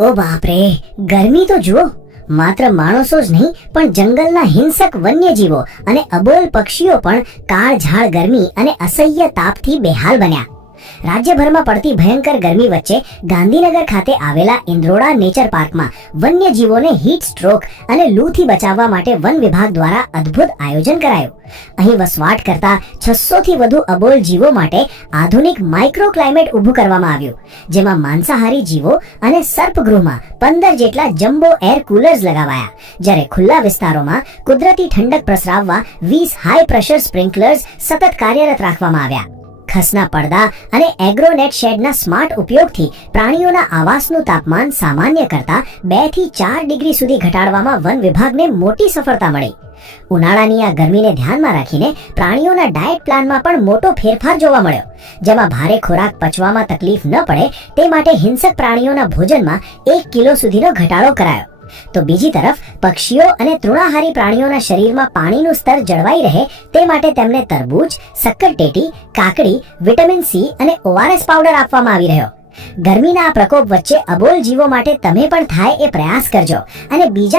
ઓ બાપરે, ગરમી તો જુઓ. માત્ર માણસો જ નહીં પણ જંગલના હિંસક વન્યજીવો અને અબોલ પક્ષીઓ પણ કાળઝાળ ગરમી અને અસહ્ય તાપથી બેહાલ બન્યા. રાજ્યભરમાં પડતી ભયંકર ગરમી વચ્ચે ગાંધીનગર ખાતે આવેલા ઇન્દ્રોડા નેચર પાર્કમાં વન્યજીવોને હીટ સ્ટ્રોક અને લૂથી બચાવવા માટે વન વિભાગ દ્વારા અદ્ભુત આયોજન કરાયું. અહીં વસવાટ કરતા 600 થી વધુ અબોલ જીવો માટે આધુનિક માઇક્રો ક્લાઇમેટ ઊભું કરવામાં આવ્યું, જેમાં માંસાહારી જીવો અને સર્પગૃહમાં 15 જેટલા જમ્બો એર કુલર્સ લગાવાયા, જ્યારે ખુલ્લા વિસ્તારોમાં કુદરતી ઠંડક પ્રસરાવવા 20 હાઈ પ્રેશર સ્પ્રિંકલર્સ સતત કાર્યરત રાખવામાં આવ્યા. ખસના પડદા અને એગ્રોનેટ શેડના સ્માર્ટ ઉપયોગથી પ્રાણીઓના આવાસનું તાપમાન સામાન્ય કરતા 2 થી 4 ડિગ્રી સુધી ઘટાડવામાં વન વિભાગને મોટી સફળતા મળી. ઉનાળાની આ ગરમીને ધ્યાનમાં રાખીને પ્રાણીઓના ડાયટ પ્લાનમાં પણ મોટો ફેરફાર જોવા મળ્યો, જેમાં ભારે ખોરાક પચવામાં તકલીફ ન પડે તે માટે હિંસક પ્રાણીઓના ભોજનમાં 1 કિલો સુધીનો ઘટાડો કરાયો. તો બીજી તરફ પક્ષીઓ અને તૃણાહારી પ્રાણીઓના શરીરમાં પાણીનું સ્તર જળવાઈ રહે તે માટે તેમને તરબૂચ, શક્કરટેટી, કાકડી, વિટામિન સી અને ORS પાવડર આપવામાં આવી રહ્યો. ગરમીના આ પ્રકોપ વચ્ચે અબોલ જીવો માટે તમે પણ થાય એ પ્રયાસ કરજો અને બીજા